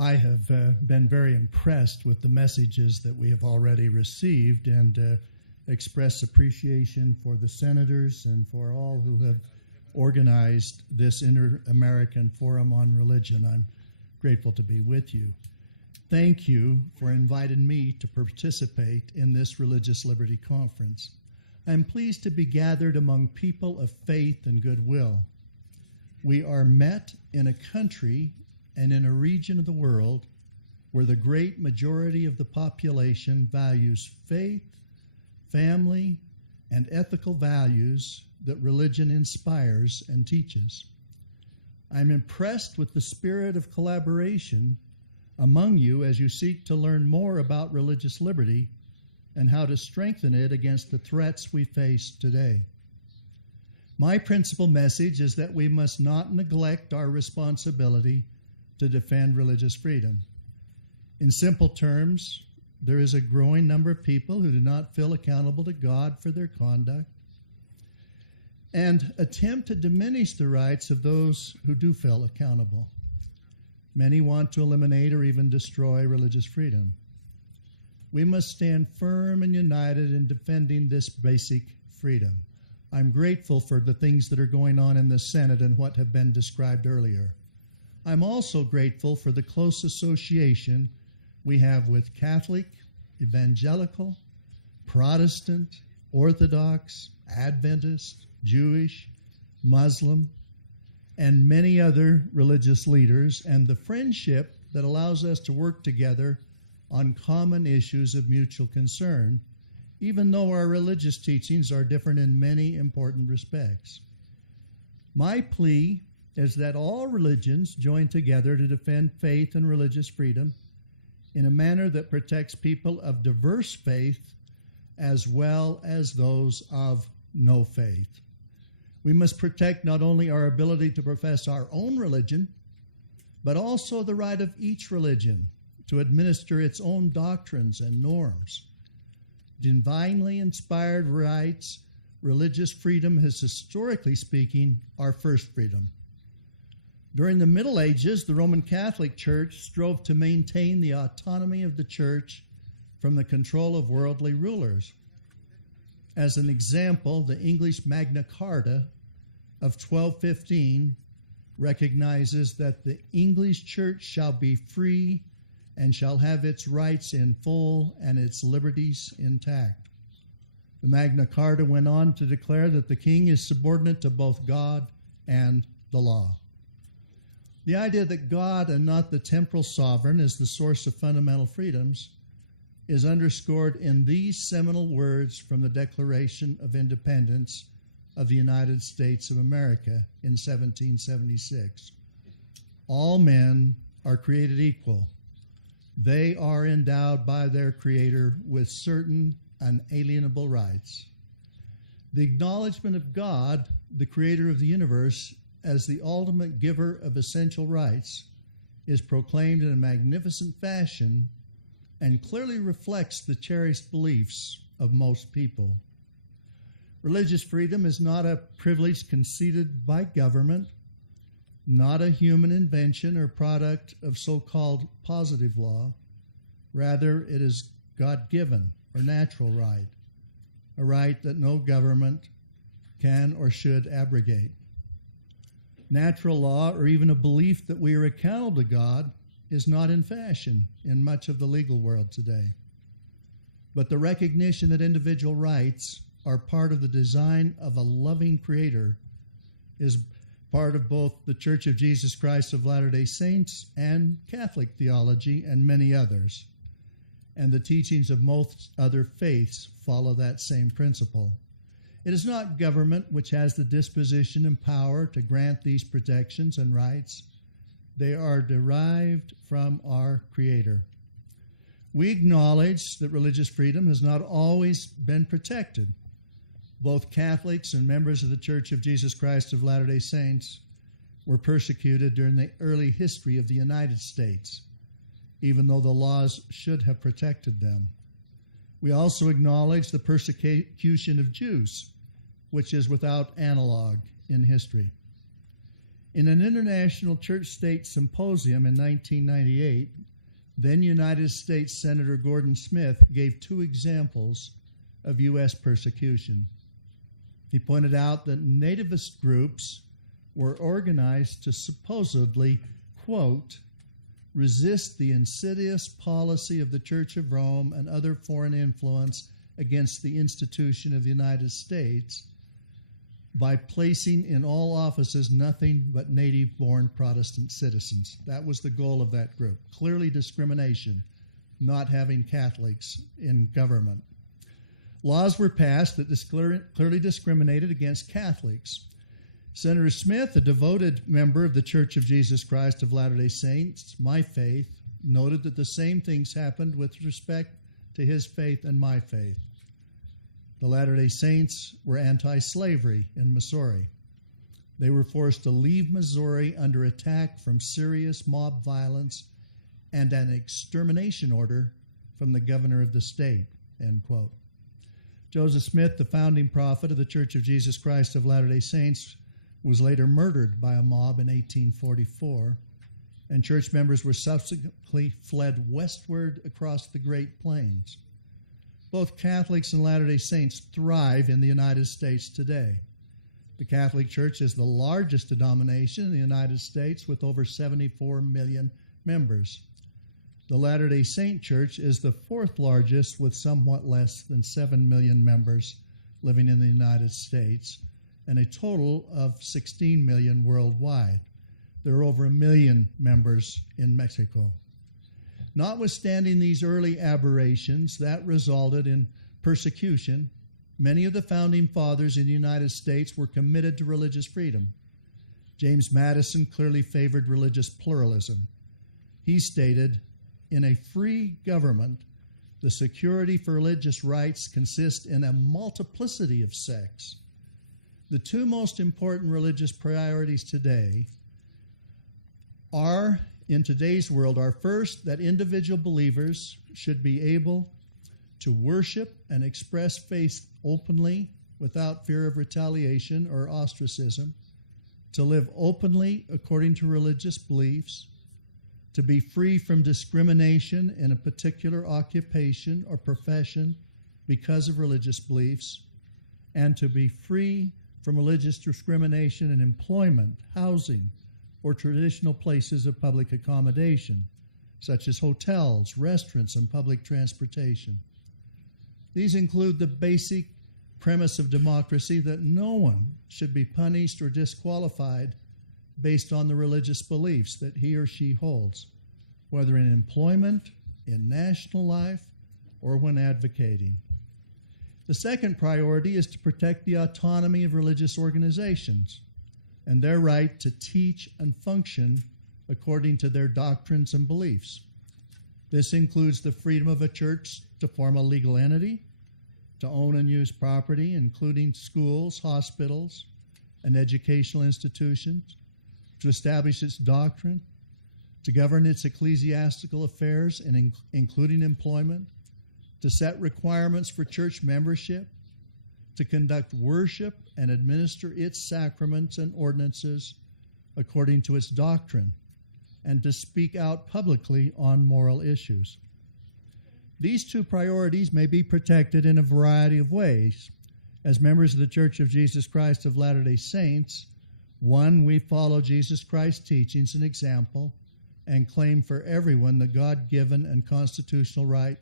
I have been very impressed with the messages that we have already received and express appreciation for the senators and for all who have organized this Inter-American Forum on Religion. I'm grateful to be with you. Thank you for inviting me to participate in this Religious Liberty Conference. I am pleased to be gathered among people of faith and goodwill. We are met in a country and in a region of the world where the great majority of the population values faith, family, and ethical values that religion inspires and teaches. I'm impressed with the spirit of collaboration among you as you seek to learn more about religious liberty and how to strengthen it against the threats we face today. My principal message is that we must not neglect our responsibility to defend religious freedom. In simple terms, there is a growing number of people who do not feel accountable to God for their conduct and attempt to diminish the rights of those who do feel accountable. Many want to eliminate or even destroy religious freedom. We must stand firm and united in defending this basic freedom. I'm grateful for the things that are going on in the Senate and what have been described earlier. I'm also grateful for the close association we have with Catholic, Evangelical, Protestant, Orthodox, Adventist, Jewish, Muslim, and many other religious leaders, and the friendship that allows us to work together on common issues of mutual concern, even though our religious teachings are different in many important respects. My plea is that all religions join together to defend faith and religious freedom in a manner that protects people of diverse faith as well as those of no faith. We must protect not only our ability to profess our own religion, but also the right of each religion to administer its own doctrines and norms. Divinely inspired rights, religious freedom is, historically speaking, our first freedom. During the Middle Ages, the Roman Catholic Church strove to maintain the autonomy of the church from the control of worldly rulers. As an example, the English Magna Carta of 1215 recognizes that the English church shall be free and shall have its rights in full and its liberties intact. The Magna Carta went on to declare that the king is subordinate to both God and the law. The idea that God and not the temporal sovereign is the source of fundamental freedoms is underscored in these seminal words from the Declaration of Independence of the United States of America in 1776. All men are created equal. They are endowed by their Creator with certain unalienable rights. The acknowledgement of God, the Creator of the universe, as the ultimate giver of essential rights, is proclaimed in a magnificent fashion and clearly reflects the cherished beliefs of most people. Religious freedom is not a privilege conceded by government, not a human invention or product of so-called positive law. Rather, it is God-given or natural right, a right that no government can or should abrogate. Natural law, or even a belief that we are accountable to God, is not in fashion in much of the legal world today. But the recognition that individual rights are part of the design of a loving Creator is part of both the Church of Jesus Christ of Latter-day Saints and Catholic theology and many others. And the teachings of most other faiths follow that same principle. It is not government which has the disposition and power to grant these protections and rights. They are derived from our Creator. We acknowledge that religious freedom has not always been protected. Both Catholics and members of the Church of Jesus Christ of Latter-day Saints were persecuted during the early history of the United States, even though the laws should have protected them. We also acknowledge the persecution of Jews, which is without analog in history. In an international church-state symposium in 1998, then United States Senator Gordon Smith gave two examples of U.S. persecution. He pointed out that nativist groups were organized to supposedly, quote, resist the insidious policy of the Church of Rome and other foreign influence against the institution of the United States by placing in all offices nothing but native-born Protestant citizens. That was the goal of that group. Clearly discrimination, not having Catholics in government. Laws were passed that clearly discriminated against Catholics. Senator Smith, a devoted member of the Church of Jesus Christ of Latter-day Saints, my faith, noted that the same things happened with respect to his faith and my faith. The Latter-day Saints were anti-slavery in Missouri. They were forced to leave Missouri under attack from serious mob violence and an extermination order from the governor of the state, end quote. Joseph Smith, the founding prophet of the Church of Jesus Christ of Latter-day Saints, was later murdered by a mob in 1844, and church members were subsequently fled westward across the Great Plains. Both Catholics and Latter-day Saints thrive in the United States today. The Catholic Church is the largest denomination in the United States with over 74 million members. The Latter-day Saint Church is the fourth largest with somewhat less than 7 million members living in the United States and a total of 16 million worldwide. There are over 1 million members in Mexico. Notwithstanding these early aberrations that resulted in persecution, many of the founding fathers in the United States were committed to religious freedom. James Madison clearly favored religious pluralism. He stated, "In a free government, the security for religious rights consists in a multiplicity of sects. The two most important religious priorities today are, in today's world, are first, that individual believers should be able to worship and express faith openly without fear of retaliation or ostracism, to live openly according to religious beliefs, to be free from discrimination in a particular occupation or profession because of religious beliefs, and to be free from religious discrimination in employment, housing, or traditional places of public accommodation, such as hotels, restaurants, and public transportation. These include the basic premise of democracy that no one should be punished or disqualified based on the religious beliefs that he or she holds, whether in employment, in national life, or when advocating. The second priority is to protect the autonomy of religious organizations and their right to teach and function according to their doctrines and beliefs. This includes the freedom of a church to form a legal entity, to own and use property, including schools, hospitals, and educational institutions, to establish its doctrine, to govern its ecclesiastical affairs, and including employment, to set requirements for church membership, to conduct worship and administer its sacraments and ordinances according to its doctrine, and to speak out publicly on moral issues. These two priorities may be protected in a variety of ways. As members of the Church of Jesus Christ of Latter-day Saints, one, we follow Jesus Christ's teachings and example and claim for everyone the God-given and constitutional right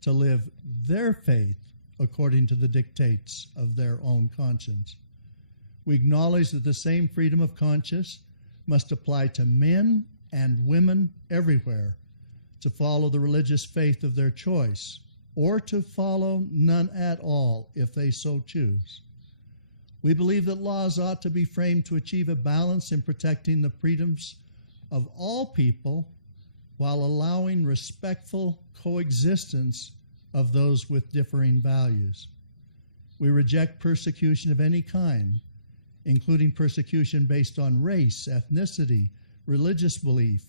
to live their faith according to the dictates of their own conscience. We acknowledge that the same freedom of conscience must apply to men and women everywhere to follow the religious faith of their choice, or to follow none at all if they so choose. We believe that laws ought to be framed to achieve a balance in protecting the freedoms of all people while allowing respectful coexistence of those with differing values. We reject persecution of any kind, including persecution based on race, ethnicity, religious belief,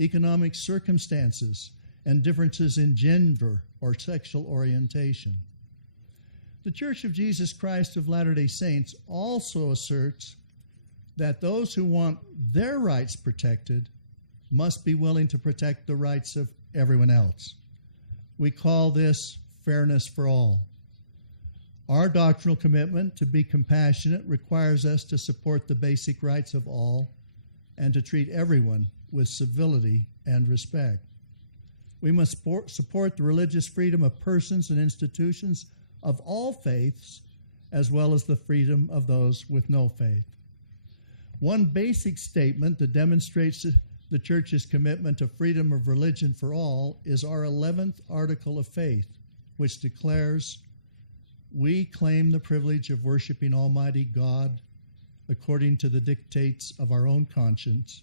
economic circumstances, and differences in gender or sexual orientation. The Church of Jesus Christ of Latter-day Saints also asserts that those who want their rights protected must be willing to protect the rights of everyone else. We call this fairness for all. Our doctrinal commitment to be compassionate requires us to support the basic rights of all and to treat everyone with civility and respect. We must support the religious freedom of persons and institutions of all faiths, as well as the freedom of those with no faith. One basic statement that demonstrates the Church's commitment to freedom of religion for all is our 11th Article of Faith, which declares, "We claim the privilege of worshiping Almighty God according to the dictates of our own conscience,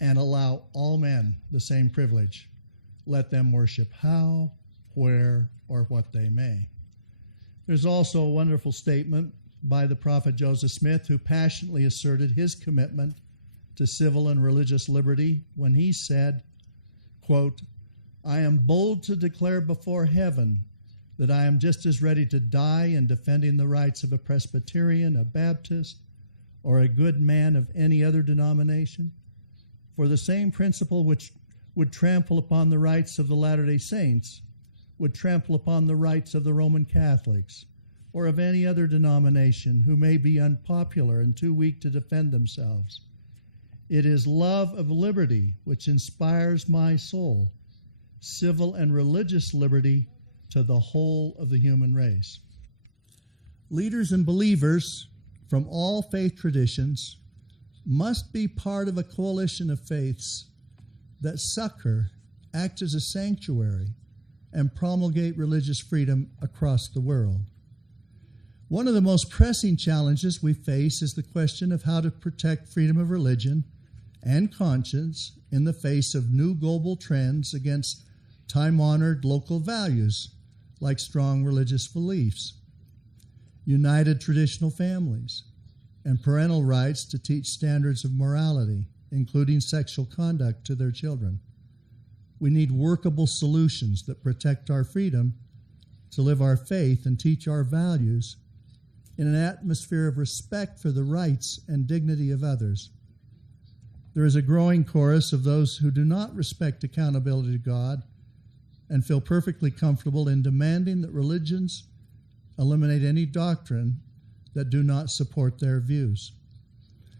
and allow all men the same privilege. Let them worship how, where, or what they may." There's also a wonderful statement by the prophet Joseph Smith, who passionately asserted his commitment to civil and religious liberty when he said, quote, "I am bold to declare before heaven that I am just as ready to die in defending the rights of a Presbyterian, a Baptist, or a good man of any other denomination, for the same principle which would trample upon the rights of the Latter-day Saints would trample upon the rights of the Roman Catholics or of any other denomination who may be unpopular and too weak to defend themselves. It is love of liberty which inspires my soul, civil and religious liberty to the whole of the human race." Leaders and believers from all faith traditions must be part of a coalition of faiths that succor, act as a sanctuary, and promulgate religious freedom across the world. One of the most pressing challenges we face is the question of how to protect freedom of religion and conscience in the face of new global trends against time-honored local values like strong religious beliefs, united traditional families, and parental rights to teach standards of morality, including sexual conduct, to their children. We need workable solutions that protect our freedom to live our faith and teach our values in an atmosphere of respect for the rights and dignity of others. There is a growing chorus of those who do not respect accountability to God and feel perfectly comfortable in demanding that religions eliminate any doctrine that do not support their views.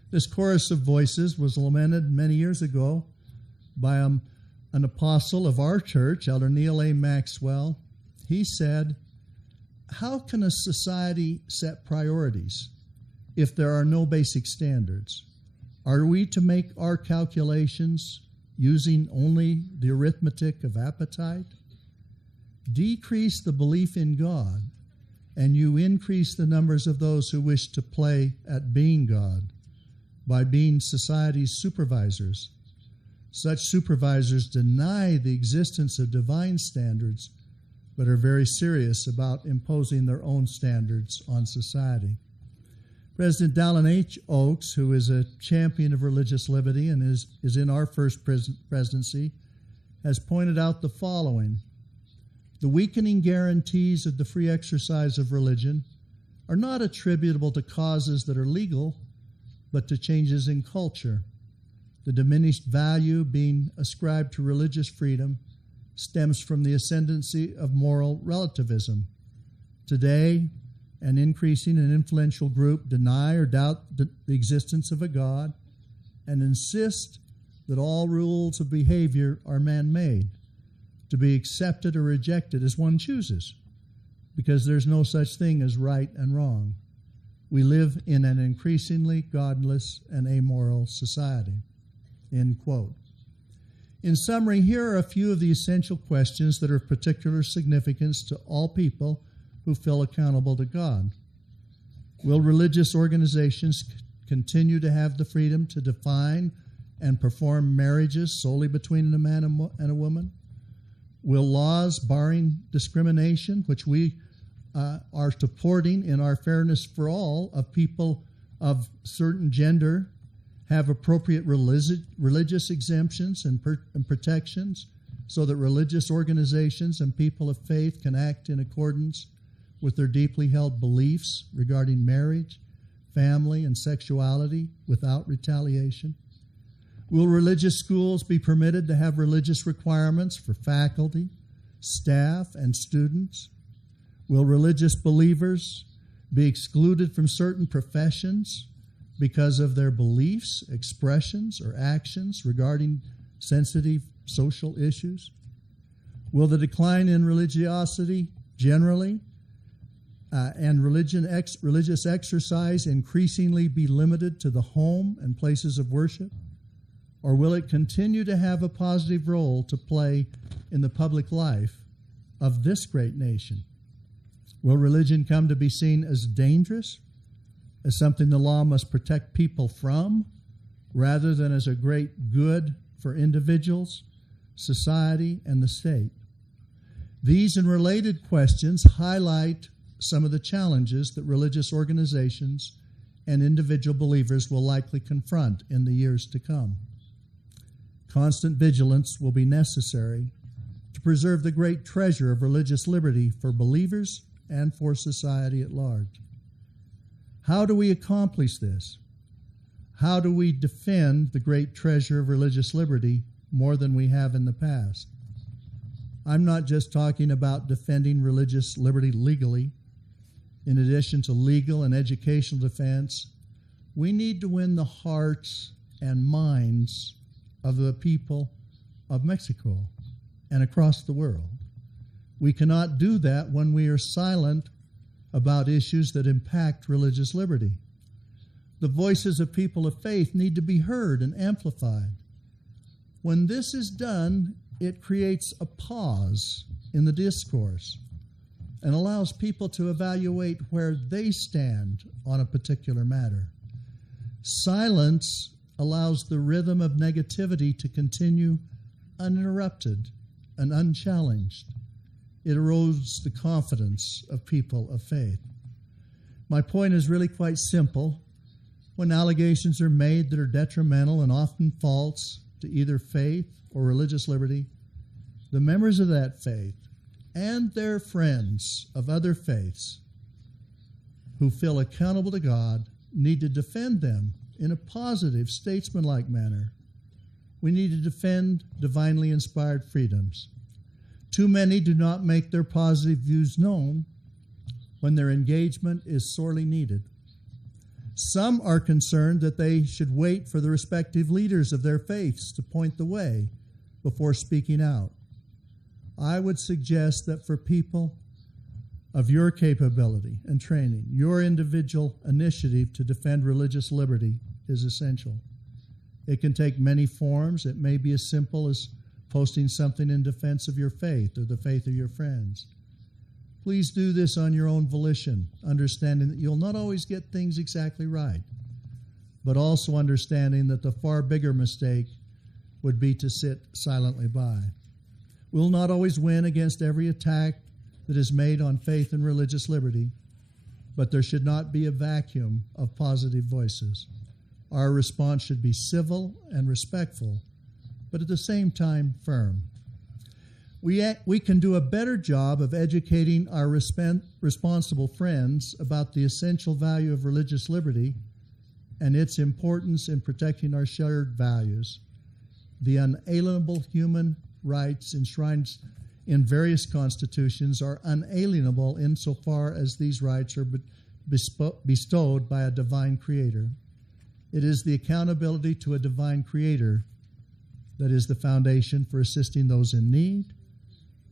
This chorus of voices was lamented many years ago by an apostle of our church, Elder Neil A. Maxwell. He said, "How can a society set priorities if there are no basic standards? Are we to make our calculations using only the arithmetic of appetite? Decrease the belief in God, and you increase the numbers of those who wish to play at being God by being society's supervisors. Such supervisors deny the existence of divine standards, but are very serious about imposing their own standards on society." President Dallin H. Oaks, who is a champion of religious liberty and is in our first presidency, has pointed out the following: "The weakening guarantees of the free exercise of religion are not attributable to causes that are legal, but to changes in culture. The diminished value being ascribed to religious freedom stems from the ascendancy of moral relativism. Today, an increasing and influential group deny or doubt the existence of a God and insist that all rules of behavior are man-made, to be accepted or rejected as one chooses, because there's no such thing as right and wrong. We live in an increasingly godless and amoral society." End quote. In summary, here are a few of the essential questions that are of particular significance to all people who feel accountable to God. Will religious organizations continue to have the freedom to define and perform marriages solely between a man and a woman? Will laws barring discrimination, which we are supporting in our fairness for all of people of certain gender, have appropriate religious exemptions and protections so that religious organizations and people of faith can act in accordance with their deeply held beliefs regarding marriage, family, and sexuality without retaliation? Will religious schools be permitted to have religious requirements for faculty, staff, and students? Will religious believers be excluded from certain professions because of their beliefs, expressions, or actions regarding sensitive social issues? Will the decline in religiosity generally and religious exercise increasingly be limited to the home and places of worship? Or will it continue to have a positive role to play in the public life of this great nation? Will religion come to be seen as dangerous, as something the law must protect people from, rather than as a great good for individuals, society, and the state? These and related questions highlight some of the challenges that religious organizations and individual believers will likely confront in the years to come. Constant vigilance will be necessary to preserve the great treasure of religious liberty for believers and for society at large. How do we accomplish this? How do we defend the great treasure of religious liberty more than we have in the past? I'm not just talking about defending religious liberty legally. In addition to legal and educational defense, we need to win the hearts and minds of the people of Mexico and across the world. We cannot do that when we are silent about issues that impact religious liberty. The voices of people of faith need to be heard and amplified. When this is done, it creates a pause in the discourse and allows people to evaluate where they stand on a particular matter. Silence allows the rhythm of negativity to continue uninterrupted and unchallenged. It erodes the confidence of people of faith. My point is really quite simple. When allegations are made that are detrimental and often false to either faith or religious liberty, the members of that faith and their friends of other faiths who feel accountable to God need to defend them in a positive, statesmanlike manner. We need to defend divinely inspired freedoms. Too many do not make their positive views known when their engagement is sorely needed. Some are concerned that they should wait for the respective leaders of their faiths to point the way before speaking out. I would suggest that for people of your capability and training, your individual initiative to defend religious liberty is essential. It can take many forms. It may be as simple as posting something in defense of your faith or the faith of your friends. Please do this on your own volition, understanding that you'll not always get things exactly right, but also understanding that the far bigger mistake would be to sit silently by. We'll not always win against every attack that is made on faith and religious liberty, but there should not be a vacuum of positive voices. Our response should be civil and respectful, but at the same time firm. We can do a better job of educating our responsible friends about the essential value of religious liberty and its importance in protecting our shared values. The unalienable human rights enshrined in various constitutions are unalienable insofar as these rights are bestowed by a divine creator. It is the accountability to a divine creator that is the foundation for assisting those in need,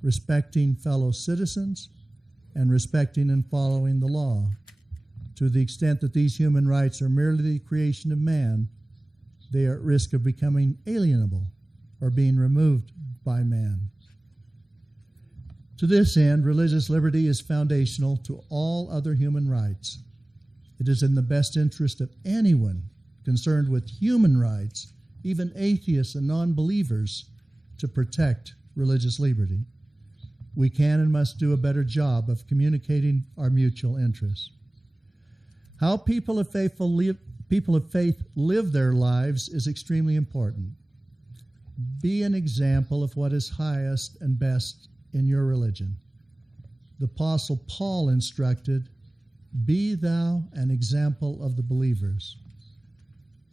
respecting fellow citizens, and respecting and following the law. To the extent that these human rights are merely the creation of man, they are at risk of becoming alienable or being removed by man. To this end, religious liberty is foundational to all other human rights. It is in the best interest of anyone concerned with human rights, even atheists and non-believers, to protect religious liberty. We can and must do a better job of communicating our mutual interests. How people of faith live their lives is extremely important. Be an example of what is highest and best in your religion. The Apostle Paul instructed Be thou an example of the believers.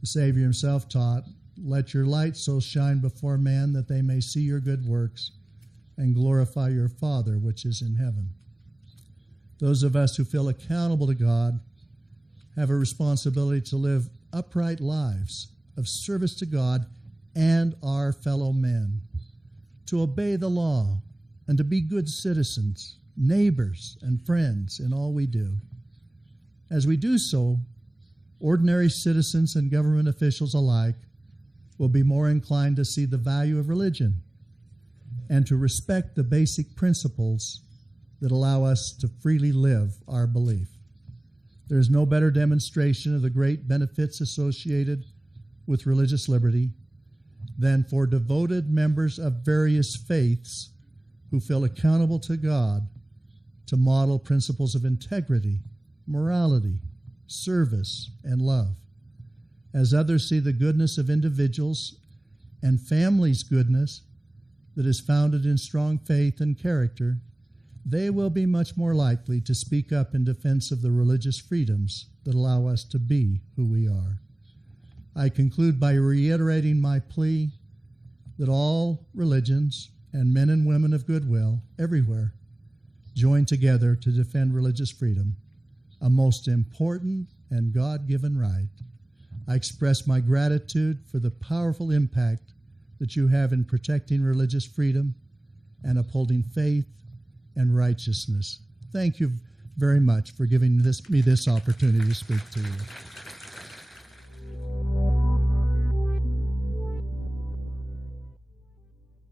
The Savior himself taught, let your light so shine before man that they may see your good works and glorify your Father which is in heaven. Those of us who feel accountable to God have a responsibility to live upright lives of service to God and our fellow men, to obey the law and to be good citizens, neighbors, and friends in all we do. As we do so, ordinary citizens and government officials alike will be more inclined to see the value of religion and to respect the basic principles that allow us to freely live our belief. There is no better demonstration of the great benefits associated with religious liberty than for devoted members of various faiths who feel accountable to God to model principles of integrity, morality, service, and love. As others see the goodness of individuals and families' goodness that is founded in strong faith and character, they will be much more likely to speak up in defense of the religious freedoms that allow us to be who we are. I conclude by reiterating my plea that all religions and men and women of goodwill everywhere join together to defend religious freedom, a most important and God-given right. I express my gratitude for the powerful impact that you have in protecting religious freedom and upholding faith and righteousness. Thank you very much for giving me this opportunity to speak to you.